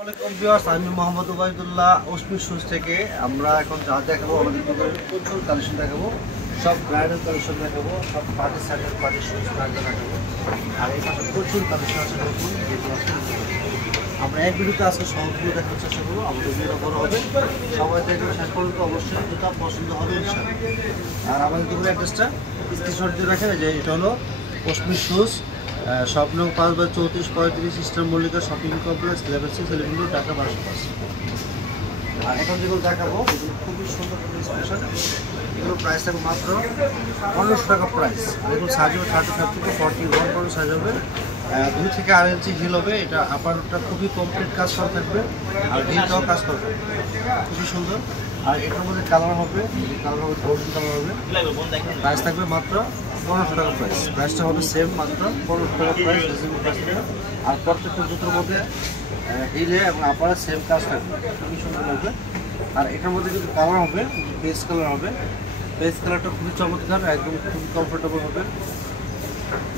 আসসালামু ভিউয়ার্স, আমি মোহাম্মদ ওবায়দুল্লাহ অশ্মি শুজ থেকে। আমরা এখন যা দেখাবো আমাদের দোকানে প্রচুর কালেকশন দেখাবো, সব ব্র্যান্ডের কালেকশন দেখাবো, সব পার্টি স্যান্ডেল পার্টি শুজ ব্র্যান্ডের দেখাবো। আর এই পাশে প্রচুর কালেকশন আছে নতুন, যেগুলো আছে আমরা এক ভিডিওতে আজকে সবগুলো দেখার চেষ্টা করবো। আমাদের ভিডিও বড় হবে, সবাই দেখবে শেষ পর্যন্ত, অবশ্যই যেটা পছন্দ হবে ইনশাআল্লাহ। আর আমাদের দোকানের অ্যাড্রেসটা স্ক্রিনশট দিয়ে রাখেন, যে এটা হলো অশ্মি শুজ, শপ নং 5/34-35 eastern Mallika shopping complex, level 6, eleven Dhaka 1205। আর এখন যেগুলো দেখাবো এগুলো খুবই সুন্দর, খুবই স্পেশাল। এগুলো প্রাইস থাকবে মাত্র 1500 টাকা প্রাইস। আর এগুলো সাইজ হবে 35 থেকে 41 পর্যন্ত সাইজ হবে। 2 থেকে 2.5 ইঞ্চি হিল হবে। এটা আপারটা খুবই কমপ্লিট কাজ করা থাকবে, আর হিলটাও কাজ করা থাকবে, খুবই সুন্দর। আর এটার মধ্যে কালার হবে, কালার হবে গোল্ডেন কালার হবে। প্রাইস থাকবে মাত্র 1500 টাকা প্রাইস। প্রাইসটা হবে সেম, মাত্র 1500 টাকা প্রাইস, রিজনেবল প্রাইস থাকবে। আর প্রত্যেকটা জুতোর মধ্যে হিলে এবং আপারে সেম কাজ থাকবে, খুবই সুন্দর লাগবে। আর এটার মধ্যে কিন্তু কালার হবে, পেস্ট কালার হবে। পেস্ট কালারটা খুবই চমৎকার, একদম খুবই কমফোর্টেবল হবে,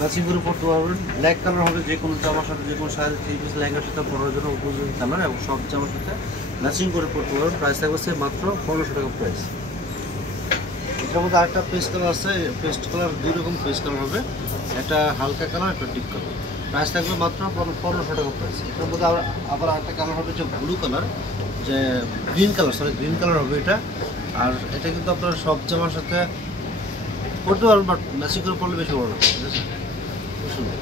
ম্যাচিং করে পরতে পারবেন। ব্ল্যাক কালার হবে, যে কোনো জামার সাথে, যে কোনো সাইজ 3 পিস লেহেঙ্গার সাথে পরার জন্য উপযোগী কালার, এবং সব জামার সাথে ম্যাচিং করে পরতে পারবেন। প্রাইস থাকবে সে মাত্র 1500 টাকা প্রাইস। এটার মধ্যে আরেকটা পেস্ট কালার আছে, পেস্ট কালার 2 রকম পেস্ট কালার হবে, একটা হালকা কালার, একটা ডিপ কালার। প্রাইস থাকবে মাত্র 1500 টাকা প্রাইস। এটার মধ্যে আবার আরেকটা কালার হবে, যে ব্লু কালার, যে গ্রিন কালার, গ্রিন কালার হবে এটা। আর এটা কিন্তু আপনারা সব জামার সাথে পরতে পারবেন, বাট ম্যাচিং করে পরলে বেশি ভালো লাগবে, ঠিক আছে, খুব সুন্দর।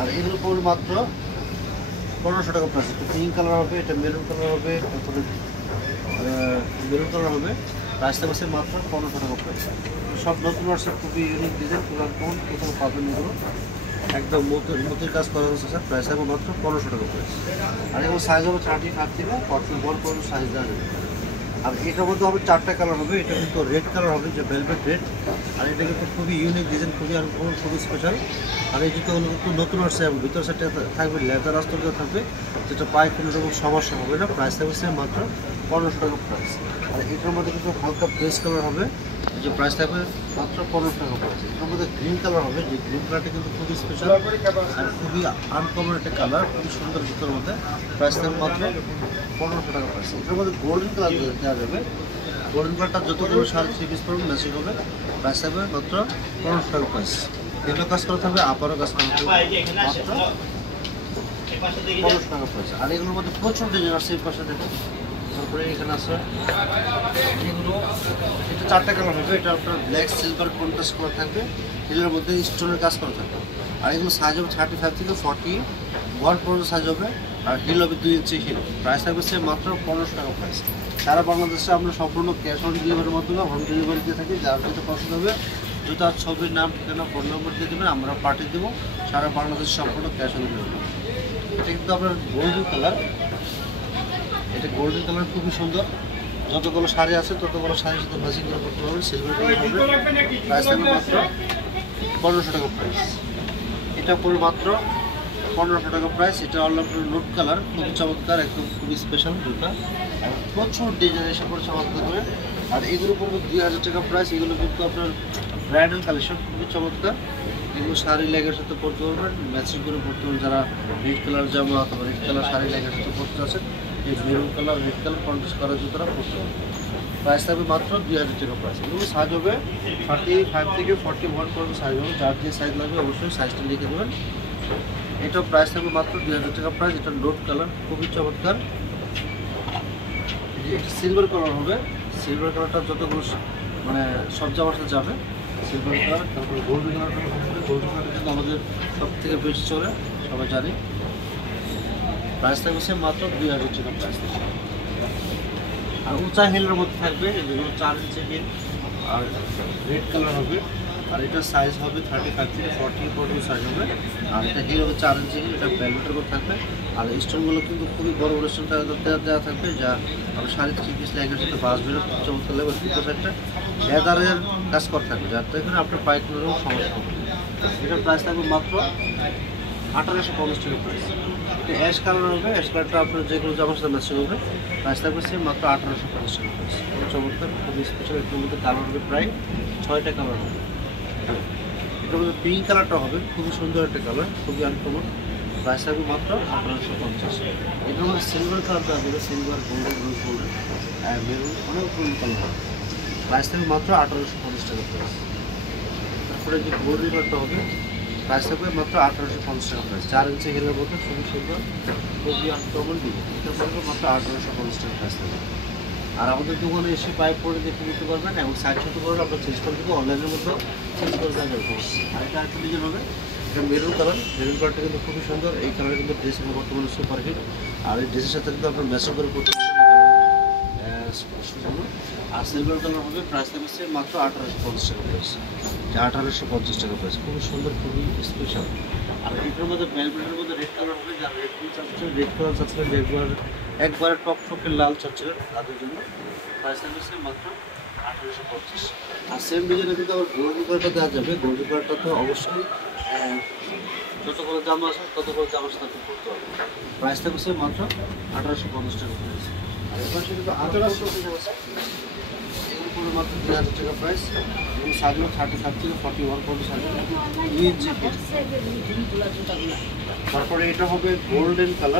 আর এগুলো পড়বে মাত্র 1500 টাকা প্রাইস। এটা পিঙ্ক কালার হবে, এটা মেরুন কালার হবে, তারপরে মেরুন কালার হবে। প্রাইস থাকবে মাত্র 1500 টাকা প্রাইস। সব নতুন আসছে, খুবই ইউনিক ডিজাইন, পুরান কোথাও পাবেন এগুলো, একদম মতির কাজ করা হচ্ছে স্যার। প্রাইস থাকবে মাত্র 1500 টাকা প্রাইস। আর এগুলো সাইজ হবে 35 থেকে 41 পর্যন্ত সাইজ দেওয়া যাবে। আর এটার মধ্যে হবে 4টা কালার হবে। এটা কিন্তু রেড কালার হবে, যে ভেলভেট রেড। আর এটা কিন্তু খুবই ইউনিক ডিজাইন, খুবই আনকমন, খুবই স্পেশাল। আর এই জুতোগুলো কিন্তু নতুন আসছে, এবং ভিতর সাইডটা থাকবে লেদার আস্তর থাকবে, যেটা পায়ে কোনো রকম সমস্যা হবে না। প্রাইস থাকবে মাত্র 1500 টাকা প্রাইস। আর এটার মধ্যে কিন্তু হালকা পেস্ট কালার হবে, যে প্রাইস থাকবে মাত্র 1500 টাকা প্রাইস। এটার মধ্যে গ্রিন কালার হবে, যে গ্রিন কালারটা কিন্তু খুবই স্পেশাল আর খুবই আনকমন একটা কালার, খুবই সুন্দর জুতোর মধ্যে। প্রাইস থাকবে মাত্র 1500 টাকা প্রাইস। এটার মধ্যে গোল্ডেন কালার দেওয়া যাবে, গোল্ডেন কালারটা যতগুলো 3.5 পিস পড়বে ম্যাচিং হবে। প্রাইস থাকবে মাত্র 1500 টাকা প্রাইস। এগুলো কাজ করা থাকবে, আপারও কাজ করা থাকবে, মাত্র 1500 টাকা প্রাইস। আর এগুলোর মধ্যে প্রচুর ডিজাইন আছে, এই পাশে দেখুন, তারপরে এখানে আছে এগুলো। এটা 4টা কালার হবে, এটা আপনার ব্ল্যাক সিলভার কন্ট্রাস্ট করা থাকবে, এগুলোর মধ্যে স্টোনের কাজ করা থাকবে। আর এগুলো সাইজ হবে 35 থেকে 41 পর্যন্ত সাইজ হবে। আর হিল হবে 2 ইঞ্চি হিল। প্রাইস থাকবে মাত্র 1500 টাকা প্রাইস। সারা বাংলাদেশে আমরা সম্পূর্ণ ক্যাশ অন ডেলিভারির মাধ্যমে হোম ডেলিভারি দিয়ে থাকি। যার যেটা পছন্দ হবে, জুতার ছবির নাম, ঠিকানা, ফোন নম্বর দিয়ে দেবেন, আমরা পাঠিয়ে দেবো। সারা বাংলাদেশে সম্পূর্ণ ক্যাশ অন ডেলিভারি। এটা কিন্তু আপনার গোল্ডেন কালার, এটা গোল্ডেন কালার খুবই সুন্দর। যতগুলো শাড়ি আছে ততগুলো শাড়ির সাথে ম্যাচিং করে করতে পারবেন। সিলভার কালার হবে, প্রাইস থাকবে মাত্র 1500 টাকা প্রাইস। এটা পড়বে মাত্র 1500 টাকা প্রাইস। এটা হলো আপনার নোট কালার, খুবই চমৎকার, একদম খুবই স্পেশাল জুতা, প্রচুর ডিজাইন এসে পড়ে চমৎকার করে। আর এগুলো পড়বে 2000 টাকা প্রাইস। এগুলো কিন্তু আপনার ব্রাইডাল কালেকশন, খুবই চমৎকার। এগুলো শাড়ি লেগের সাথে পরতে পারবেন, ম্যাচিং করে পরতে পারবেন। যারা রেড কালার জামা অথবা রেড কালার শাড়ি লেগের সাথে পরতে আছেন, এই maroon colour, red colour contrast করা জুতোরা পরতে পারবেন। প্রাইস থাকবে মাত্র 2000 টাকা প্রাইস। এগুলো সাইজ হবে 35 থেকে 41 পর্যন্ত সাইজ হবে। যার যে সাইজ লাগবে অবশ্যই সাইজটা লিখে দেবেন। এটাও প্রাইস থাকবে মাত্র 2000 টাকা প্রাইস। এটা নোট কালার, খুবই চমৎকার। এটা সিলভার কালার হবে, সিলভার কালারটা যতগুলো মানে সব জামার সাথে যাবে, সিলভার কালার। তারপরে গোল্ডেন কালারটা হবে, গোল্ডেন কালারটা কিন্তু আমাদের সব থেকে বেশি চলে, সবাই জানি। প্রাইস থাকবে মাত্র 2000 টাকা প্রাইস। আর উঁচা হিলের মধ্যে থাকবে, যেগুলো 4 ইঞ্চি হিল, আর রেড কালার হবে। আর এটা সাইজ হবে 35 থেকে 40 পর্যন্ত সাইজ হবে। আর এটা হিল হবে 4 ইঞ্চি হিল, এটা ভেলভেটের উপর থাকবে। আর স্টোনগুলো কিন্তু খুবই বড় বড় স্টোন দেওয়া থাকবে, যা আপনার 3.5 পিস লেহেঙ্গার সাথে বাস বেরো চমৎকার লাগবে। দুটো সাইডটা লেদারের কাজ করা থাকবে, যাতে এখানে আপনার পায়ে কোনো রকম সমস্যা হবে। এটার প্রাইস থাকবে মাত্র 1850 টাকা প্রাইস। এটা অ্যাশ কালার হবে, অ্যাশ কালারটা আপনার যে কোনো জামার সাথে ম্যাচিং হবে। প্রাইস থাকবে মাত্র 1850 টাকা প্রাইস। এটা চমৎকার, খুবই স্পেশাল। এটার মধ্যে কালার হবে প্রায় 6টা কালার হবে। এটার মধ্যে পিঙ্ক কালারটা হবে, খুবই সুন্দর একটা কালার, খুবই আনকমন। প্রাইস থাকবে মাত্র 1850। এটার মধ্যে সিলভার কালার দেওয়া যাবে, সিলভার, গোল্ডেন, রোজ গোল্ডেন, মেরুন, অনেক কালার। প্রাইস থাকবে মাত্র 1850 টাকা প্রাইস। তারপরে যে গোল্ড রিভারটা হবে প্রাইস থাকবে মাত্র 1850 টাকা প্রাইস। 4 ইঞ্চি হিলের মধ্যে খুবই সুন্দর, খুবই আনকমন ডিজাইন। এটা পড়বে মাত্র 1850 টাকা প্রাইস থাকবে। আর আমাদের দোকানে এসে পাইপ পরে দেখে নিতে পারবেন এবং সাইজ হতে পারবেন, আমরা চেঞ্জ করে দেবো, অনলাইনের মধ্যে চেঞ্জ করে দেওয়া যাবে। আর এটা একটা ডিজাইন হবে, এটা মেরুন কালার। মেরুন কালারটা কিন্তু খুবই সুন্দর, এই কালারে কিন্তু ড্রেস বর্তমানে সুপার হিট। আর এই ড্রেসের সাথে কিন্তু আপনার ম্যাচিং করে করতে পারবেন। আর সিলভার কালার হবে, প্রাইস থাকবে মাত্র 1850 টাকা প্রাইস। 1850 টাকা প্রাইস, খুবই সুন্দর, খুবই স্পেশাল। আর এটার মধ্যে ভেলভেটের মধ্যে রেড কালার হবে, যার রেড চাচ্ছে, রেড কালার চাচ্ছিলেন, একবারে টকটকে লাল চাচ্ছিলেন, তাদের জন্য প্রাইস থাকবে মাত্র 1850। আর সেম ডিজাইনে কিন্তু আবার গোল্ডেন কালারটা দেওয়া যাবে। গোল্ডেন কালারটা তো অবশ্যই যত করে দাম আসে তত করে দামের সাথে করতে হবে। প্রাইস থাকবে মাত্র 1850 টাকা প্রাইস। আর এবার সেটা তো 1850 আছে, এগুলো পড়বে মাত্র 2000 টাকা প্রাইস। এবং সাইজগুলো 35 থেকে 41 পর্যন্ত সাইজ, 2 ইঞ্চি। তারপরে এটা হবে গোল্ডেন কালার,